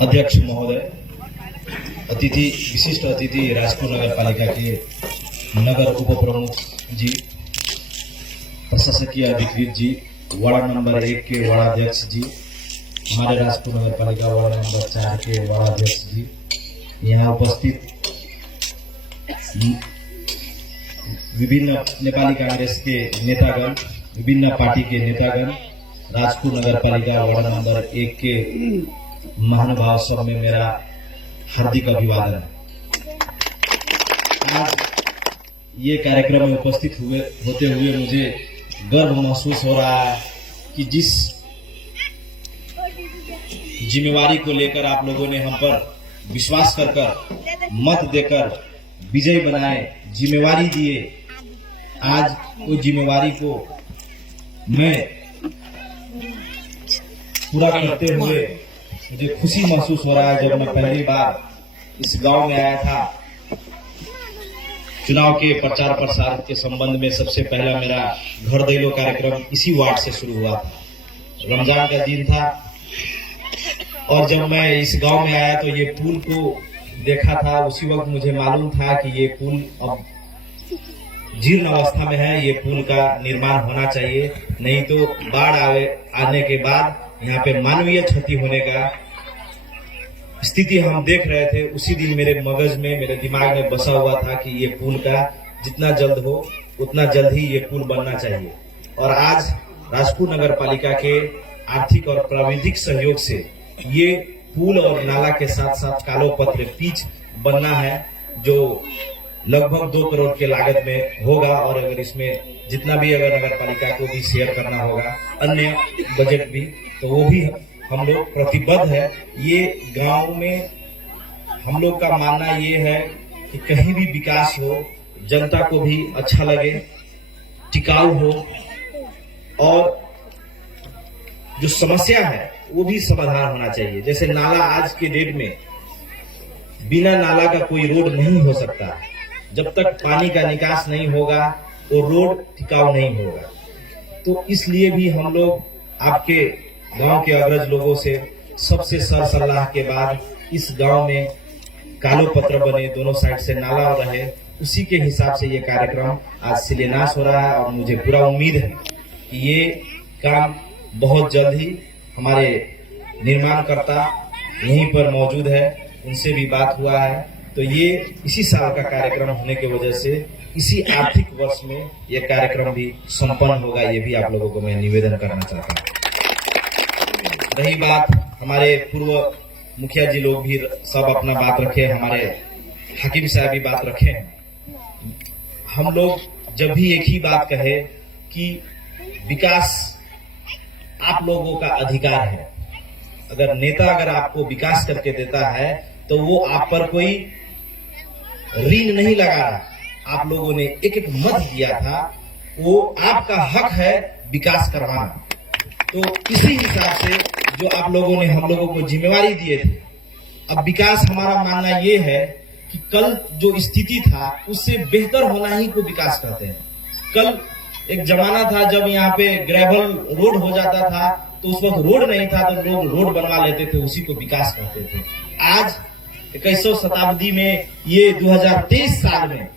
अध्यक्ष महोदय, अतिथि, विशिष्ट अतिथि राजपुर नगर पालिका के नगर उप प्रमुख जी, प्रशासकीय अधिकृत जी, वार्ड नंबर 1 के वार्डाध्यक्ष जी, हमारे राजपुर नगर पालिका वार्ड नंबर 4 के वार्डाध्यक्ष जी, यहाँ उपस्थित विभिन्न नेपाली कांग्रेस के नेतागण, विभिन्न पार्टी के नेतागण, राजपुर नगर पालिका वार्ड नंबर 1 के महानुभाव, सब में मेरा हार्दिक अभिवादन। आज ये कार्यक्रम में उपस्थित होते हुए मुझे गर्व महसूस हो रहा है कि जिस जिम्मेवारी को लेकर आप लोगों ने हम पर विश्वास कर मत देकर विजय बनाए, जिम्मेवारी दिए, आज वो जिम्मेवारी को मैं पूरा करते हुए मुझे खुशी महसूस हो रहा है। जब मैं पहली बार इस गांव में आया था, चुनाव के प्रचार प्रसार के संबंध में सबसे पहला मेरा घर दैलो कार्यक्रम इसी वार्ड से शुरू हुआ था। रमजान का दिन था और जब मैं इस गांव में आया तो ये पुल को देखा था। उसी वक्त मुझे मालूम था कि ये पुल अब जीर्ण अवस्था में है, ये पुल का निर्माण होना चाहिए, नहीं तो बाढ़ आने के बाद यहाँ पे मानवीय क्षति होने का स्थिति हम देख रहे थे। उसी दिन मेरे मगज में, मेरे दिमाग में बसा हुआ था कि ये पुल का जितना जल्द हो उतना जल्द ही ये पुल बनना चाहिए। और आज राजपुर नगर पालिका के आर्थिक और प्राविधिक सहयोग से ये पुल और नाला के साथ साथ कालोपत्र पिच बनना है, जो लगभग 2 करोड़ के लागत में होगा। और अगर इसमें जितना भी अगर नगर पालिका को भी शेयर करना होगा, अन्य बजट भी, तो वो भी हम लोग प्रतिबद्ध है। ये गांव में हम लोग का मानना ये है कि कहीं भी विकास हो, जनता को भी अच्छा लगे, टिकाऊ हो और जो समस्या है वो भी समाधान होना चाहिए। जैसे नाला, आज के डेट में बिना नाला का कोई रोड नहीं हो सकता। जब तक पानी का निकास नहीं होगा तो रोड टिकाऊ नहीं होगा। तो इसलिए भी हम लोग आपके गांव के अग्रज लोगों से सबसे सर सलाह के बाद इस गांव में कालो पत्र बने, दोनों साइड से नाला रहे, उसी के हिसाब से ये कार्यक्रम आज शिलान्यास हो रहा है। और मुझे पूरा उम्मीद है कि ये काम बहुत जल्द ही हमारे निर्माणकर्ता यहीं पर मौजूद है, उनसे भी बात हुआ है। तो ये इसी साल का कार्यक्रम होने की वजह से इसी आर्थिक वर्ष में ये कार्यक्रम भी संपन्न होगा, ये भी आप लोगों को मैं निवेदन करना चाहता हूँ। रही बात, हमारे पूर्व मुखिया जी लोग भी सब अपना बात रखे, हमारे हाकिम साहब भी बात रखे हैं। हम लोग जब भी एक ही बात कहे कि विकास आप लोगों का अधिकार है। अगर नेता अगर आपको विकास करके देता है तो वो आप पर कोई ऋण नहीं लगा रहा। आप लोगों ने एक एक मत दिया था, वो आपका हक है विकास करवाना। तो इसी हिसाब से जो आप लोगों ने हम लोगों को जिम्मेवारी दिए थे, अब विकास हमारा मानना ये है कि कल जो स्थिति था उससे बेहतर होना ही को विकास कहते हैं। कल एक जमाना था जब यहाँ पे ग्रेवल रोड हो जाता था, तो उस वक्त रोड नहीं था तो लोग रोड बनवा लेते थे, उसी को विकास कहते थे। आज 21वीं शताब्दी में, ये 2023 साल में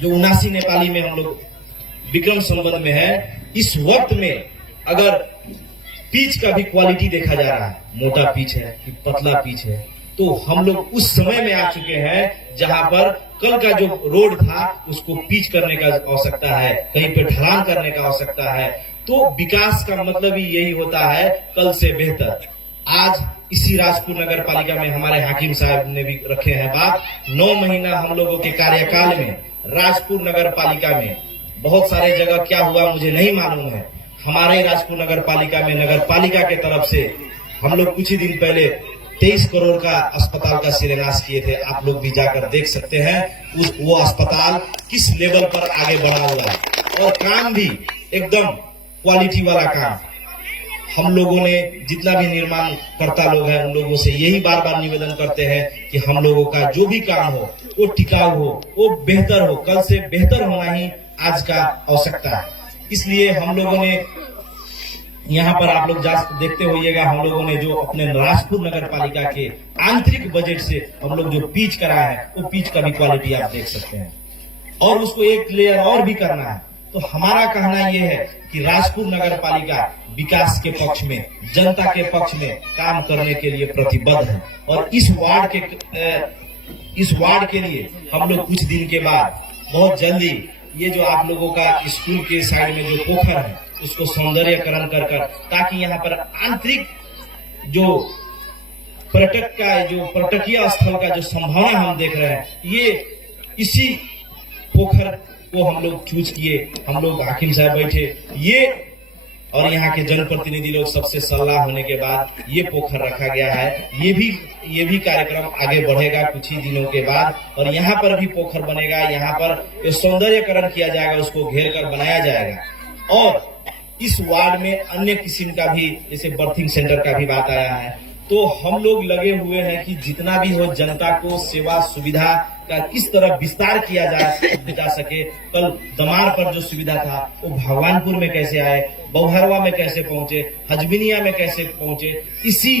जो 79 नेपाली में हम लोग विक्रम संबंध में है, इस वक्त में अगर पिच का भी क्वालिटी देखा जा रहा है, मोटा पिच है कि पतला पिच है, तो हम लोग उस समय में आ चुके हैं जहां पर कल का जो रोड था उसको पिच करने का आवश्यकता है, कहीं पे ढलान करने का आवश्यकता है। तो विकास का मतलब ही यही होता है, कल से बेहतर। आज इसी राजपुर नगर पालिका में हमारे हाकिम साहब ने भी रखे हैं बात। 9 महीना हम लोगों के कार्यकाल में राजपुर नगर पालिका में बहुत सारे जगह क्या हुआ मुझे नहीं मालूम है। हमारे राजपुर नगर पालिका में नगर पालिका के तरफ से हम लोग कुछ ही दिन पहले 23 करोड़ का अस्पताल का शिलान्यास किए थे। आप लोग भी जाकर देख सकते हैं वो अस्पताल किस लेवल पर आगे बढ़ा हुआ है, और काम भी एकदम क्वालिटी वाला काम। हम लोगों ने जितना भी निर्माण करता लोग हैं, उन लोगों से यही बार बार निवेदन करते हैं कि हम लोगों का जो भी काम हो वो टिकाऊ हो, वो बेहतर हो, कल से बेहतर होना ही आज का आवश्यकता है। इसलिए हम लोगों ने यहाँ पर आप लोग देखते होइएगा, हम लोगों ने जो अपने राजपुर नगर पालिका के आंतरिक बजट से हम लोग जो पिच करा है, वो पिच का भी क्वालिटी आप देख सकते हैं, और उसको एक लेयर और भी करना है। तो हमारा कहना यह है कि राजपुर नगर पालिका विकास के पक्ष में, जनता के पक्ष में काम करने के लिए प्रतिबद्ध है, और इस वार्ड के लिए हम लोग कुछ दिन के बाद बहुत जल्दी ये जो आप लोगों का स्कूल के साइड में जो पोखर है, उसको सौंदर्यकरण कर ताकि यहाँ पर आंतरिक जो पर्यटकीय स्थल का जो संभावना हम देख रहे हैं, ये इसी पोखर को हम लोग चूज किए, हम लोग हाकिम साहब बैठे, ये और यहाँ के जनप्रतिनिधि लोग सबसे सलाह होने के बाद ये पोखर रखा गया है। ये भी कार्यक्रम आगे बढ़ेगा कुछ ही दिनों के बाद, और यहाँ पर भी पोखर बनेगा, यहाँ पर सौंदर्यकरण किया जाएगा, उसको घेर कर बनाया जाएगा। और इस वार्ड में अन्य किस्म का भी, जैसे बर्थिंग सेंटर का भी बात आया है, तो हम लोग लगे हुए हैं कि जितना भी हो जनता को सेवा सुविधा का किस तरह विस्तार किया जा सके। कल दमार पर जो सुविधा था वो भगवानपुर में कैसे आए, बौहरवा में कैसे पहुंचे, हजबिनिया में कैसे पहुंचे, इसी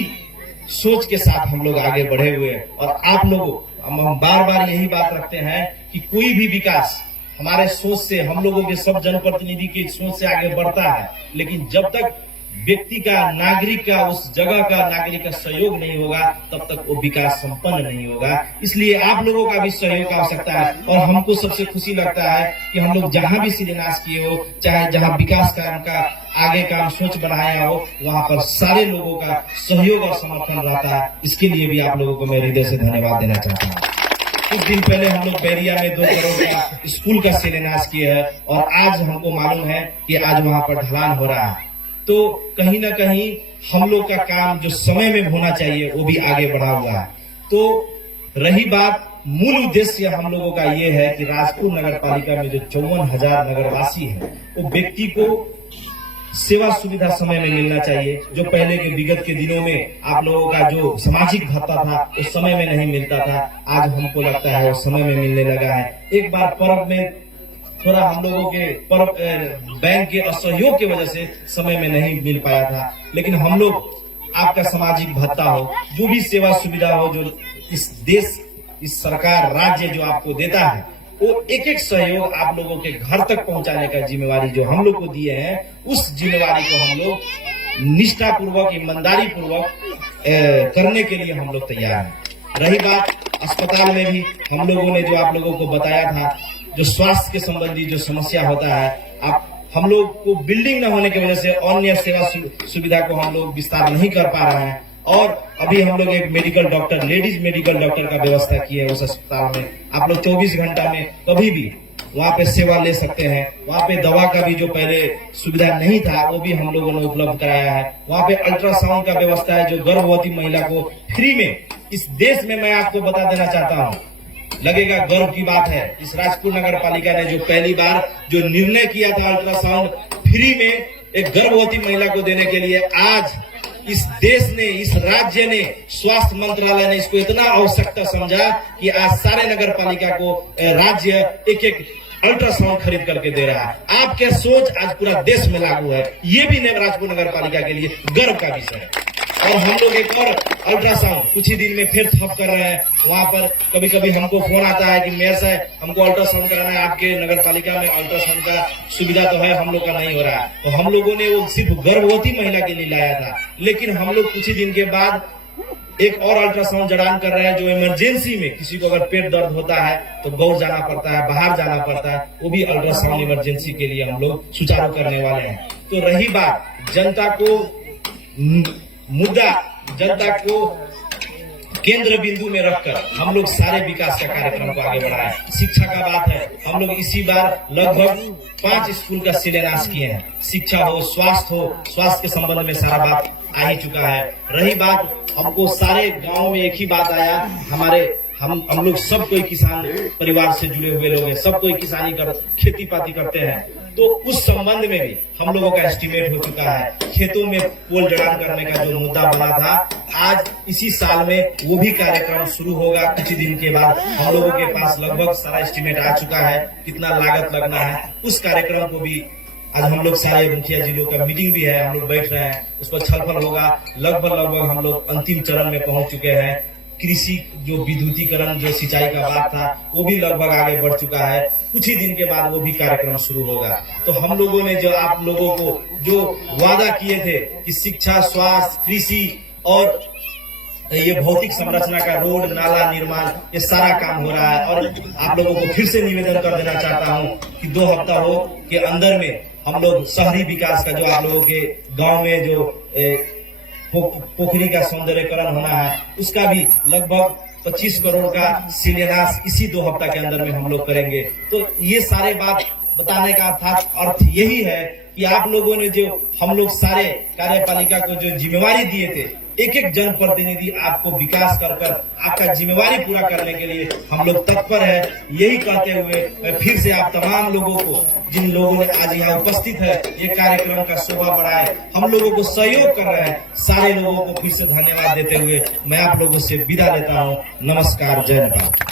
सोच के साथ हम लोग आगे बढ़े हुए हैं। और आप लोगों, हम बार बार यही बात रखते हैं कि कोई भी विकास हमारे सोच से, हम लोगों के सब जनप्रतिनिधि की सोच से आगे बढ़ता है, लेकिन जब तक व्यक्ति का, नागरिक का, उस जगह का नागरिक का सहयोग नहीं होगा, तब तक वो विकास संपन्न नहीं होगा। इसलिए आप लोगों का भी सहयोग की आवश्यकता है। और हमको सबसे खुशी लगता है कि हम लोग जहां भी शिलान्यास किए हो, चाहे जहां विकास काम का आगे काम सोच बढ़ाया हो, वहां पर सारे लोगों का सहयोग और समर्थन रहता है। इसके लिए भी आप लोगों को मैं हृदय से धन्यवाद देना चाहता हूँ। कुछ दिन पहले हम लोग बैरिया में 2 करोड़ का स्कूल का शिलान्यास किए हैं, और आज हमको मालूम है कि आज वहां पर ढलान हो रहा है। तो कहीं ना कहीं हम लोग का काम जो समय में होना चाहिए वो भी आगे बढ़ा हुआ है। तो रही बात, मूल उद्देश्य हम लोगों का ये है कि राजपुर नगर पालिका में जो 54,000 नगरवासी है, वो व्यक्ति को सेवा सुविधा समय में मिलना चाहिए। जो पहले के विगत के दिनों में आप लोगों का जो सामाजिक भत्ता था वो समय में नहीं मिलता था, आज हमको लगता है वो समय में मिलने लगा है। एक बार पर्व में थोड़ा हम लोगों के बैंक के असहयोग की वजह से समय में नहीं मिल पाया था, लेकिन हम लोग आपका सामाजिक भत्ता हो, जो भी सेवा सुविधा हो, जो इस देश, इस सरकार, राज्य जो आपको देता है, वो एक एक सहयोग आप लोगों के घर तक पहुंचाने का जिम्मेवारी जो हम लोग को दिए हैं, उस जिम्मेवारी को हम लोग निष्ठा पूर्वक, ईमानदारी पूर्वक करने के लिए हम लोग तैयार हैं। रही बात अस्पताल में भी हम लोगों ने जो आप लोगों को बताया था, जो स्वास्थ्य के संबंधी जो समस्या होता है, हम लोग को बिल्डिंग न होने की वजह से अन्य सेवा सुविधा को हम लोग विस्तार नहीं कर पा रहे हैं। और अभी हम लोग एक medical doctor, ladies medical doctor का व्यवस्था किए है उस अस्पताल में। आप लोग 24 घंटा में कभी भी वहाँ पे सेवा ले सकते हैं। वहाँ पे दवा का भी जो पहले सुविधा नहीं था, वो भी हम लोगों ने उपलब्ध कराया है। वहाँ पे अल्ट्रासाउंड का व्यवस्था है, जो गर्भवती महिला को फ्री में, इस देश में मैं आपको बता देना चाहता हूँ, लगेगा गर्व की बात है, इस राजपुर नगर पालिका ने जो पहली बार जो निर्णय किया था अल्ट्रासाउंड फ्री में एक गर्भवती महिला को देने के लिए, आज इस देश ने, इस राज्य ने, स्वास्थ्य मंत्रालय ने इसको इतना आवश्यकता समझा कि आज सारे नगर पालिका को राज्य एक अल्ट्रासाउंड खरीद करके दे रहा है। आपके सोच आज पूरा देश में लागू है, ये भी राजपुर नगर पालिका के लिए गर्व का विषय है। और हम लोग एक और अल्ट्रासाउंड कुछ ही दिन में फिर ठप कर रहे हैं। वहाँ पर कभी कभी हमको फोन आता है कि मेयर साहब, हमको अल्ट्रासाउंड कराना है, आपके नगर पालिका में अल्ट्रासाउंड का सुविधा तो है, हम लोग का नहीं हो रहा है। तो हम लोगों ने वो सिर्फ गर्भवती महिला के लिए लाया था, लेकिन हम लोग कुछ ही दिन के बाद एक और अल्ट्रासाउंड जड़ान कर रहे हैं, जो इमरजेंसी में किसी को अगर पेट दर्द होता है तो गौर जाना पड़ता है, बाहर जाना पड़ता है, वो भी अल्ट्रासाउंड इमरजेंसी के लिए हम लोग सुचारू करने वाले हैं। तो रही बात जनता को जनता को केंद्र बिंदु में रखकर हम लोग सारे विकास का कार्यक्रम को आगे बढ़ाए। शिक्षा का बात है, हम लोग इसी बार लगभग 5 स्कूल का शिलान्यास किए हैं। शिक्षा हो, स्वास्थ्य के संबंध में सारा बात आ ही चुका है। रही बात, हमको सारे गांव में एक ही बात आया, हम लोग सब कोई किसान परिवार से जुड़े हुए लोग हैं, सब कोई किसानी खेती पाती करते हैं। तो उस संबंध में भी हम लोगों का एस्टिमेट हो चुका है। खेतों में पोल जड़ान करने का जो मुद्दा बना था, आज इसी साल में वो भी कार्यक्रम शुरू होगा। कुछ ही दिन के बाद हम लोगों के पास लगभग सारा एस्टिमेट आ चुका है, कितना लागत लगना है। उस कार्यक्रम को भी आज हम लोग सारे मुखिया जिलों का मीटिंग भी है, हम लोग बैठ रहे हैं, उस पर छलफल होगा। लगभग हम लोग अंतिम चरण में पहुंच चुके हैं। कृषि जो विद्युतीकरण, जो सिंचाई का बात था, वो भी लगभग आगे बढ़ चुका है। कुछ ही दिन के बाद वो भी कार्यक्रम शुरू होगा। तो हम लोगों ने जो आप लोगों को जो वादा किए थे कि शिक्षा, स्वास्थ्य, कृषि और ये भौतिक संरचना का रोड, नाला निर्माण, ये सारा काम हो रहा है। और आप लोगों को फिर से निवेदन कर देना चाहता हूँ कि 2 हफ्ता हो के अंदर में हम लोग शहरी विकास का, जो आप लोगों के गांव में जो पोखरी का सौंदर्यकरण होना है, उसका भी लगभग 25 करोड़ का शिलान्यास इसी 2 हफ्ता के अंदर में हम लोग करेंगे। तो ये सारे बात बताने का अर्थ यही है कि आप लोगों ने जो हम लोग सारे कार्यपालिका को जो जिम्मेवारी दिए थे, एक एक जनप्रतिनिधि आपको विकास कर आपका जिम्मेवारी पूरा करने के लिए हम लोग तत्पर है। यही कहते हुए मैं फिर से आप तमाम लोगों को, जिन लोगों ने आज यहाँ उपस्थित है, ये कार्यक्रम का शोभा बढ़ाए, हम लोगों को सहयोग कर रहे हैं, सारे लोगों को फिर से धन्यवाद देते हुए मैं आप लोगों से विदा लेता हूँ। नमस्कार, जय नेपाल।